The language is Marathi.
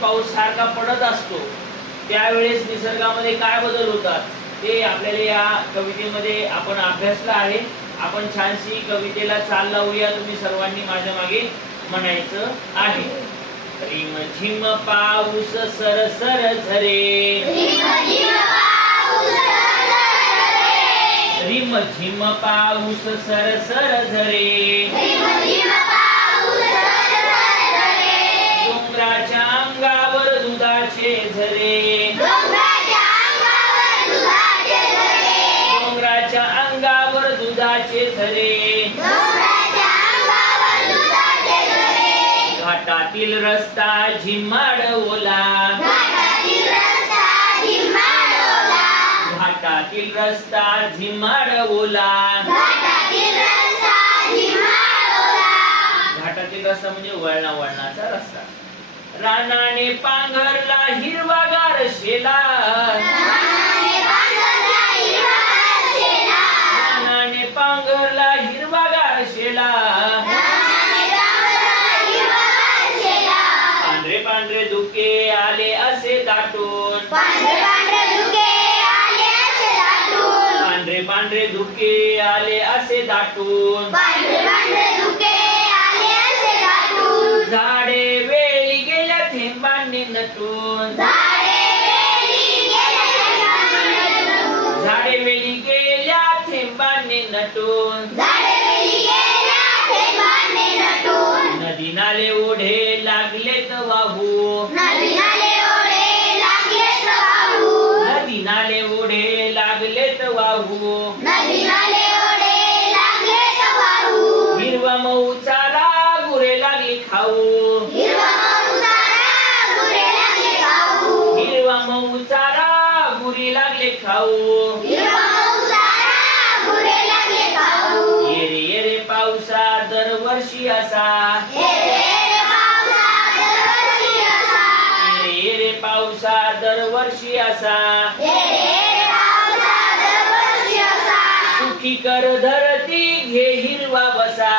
पाऊस सारखा पडत असतो त्यावेळेस निसर्गामध्ये काय बदल होतात ते आपल्याला या कवितेमध्ये आपण अभ्यासलं आहे. आपण छानशी कवितेला चाल लावूया. तुम्ही सर्वांनी माझ्या मागे म्हणायचं आहे. रिम झिम पाऊस सरसर झरे, रिम झिम पाऊस सरसर झरे, डोंगराच्या अंगावर दुधाचे झरे, डोंगराच्या अंगावर दुधाचे झरे, घाटातील रस्ता झिम्माड ओला, घाटातील रस्ता झिम्माड ओला, घाटातील रस्ता म्हणजे वळणाचा रस्ता. रानाने पांघरला हिरवागार शेला, रानाने पांघरला हिरवागार शेला, पांढरे पांढरे धुके आले असे दाटून, पांढरे पांढरे धुके आले असे दाटून, झाडे वेळी गेल्या थेंबांनी नटून, झाडे वेळी गेल्या थेंबांनी नटून, नदी नाले ओढे लागलेत वाहू, नदी नाले ओढे लागलेत वाहू, हिरवा मऊ चारा गुरे लागली खाऊ, हिरवा मऊ चारा गुरे लागले खाऊ, येरे येरे पावसा दरवर्षी असा, येरे येरे पावसा दरवर्षी असा, सुखी कर धरती घे हिरवा बसा,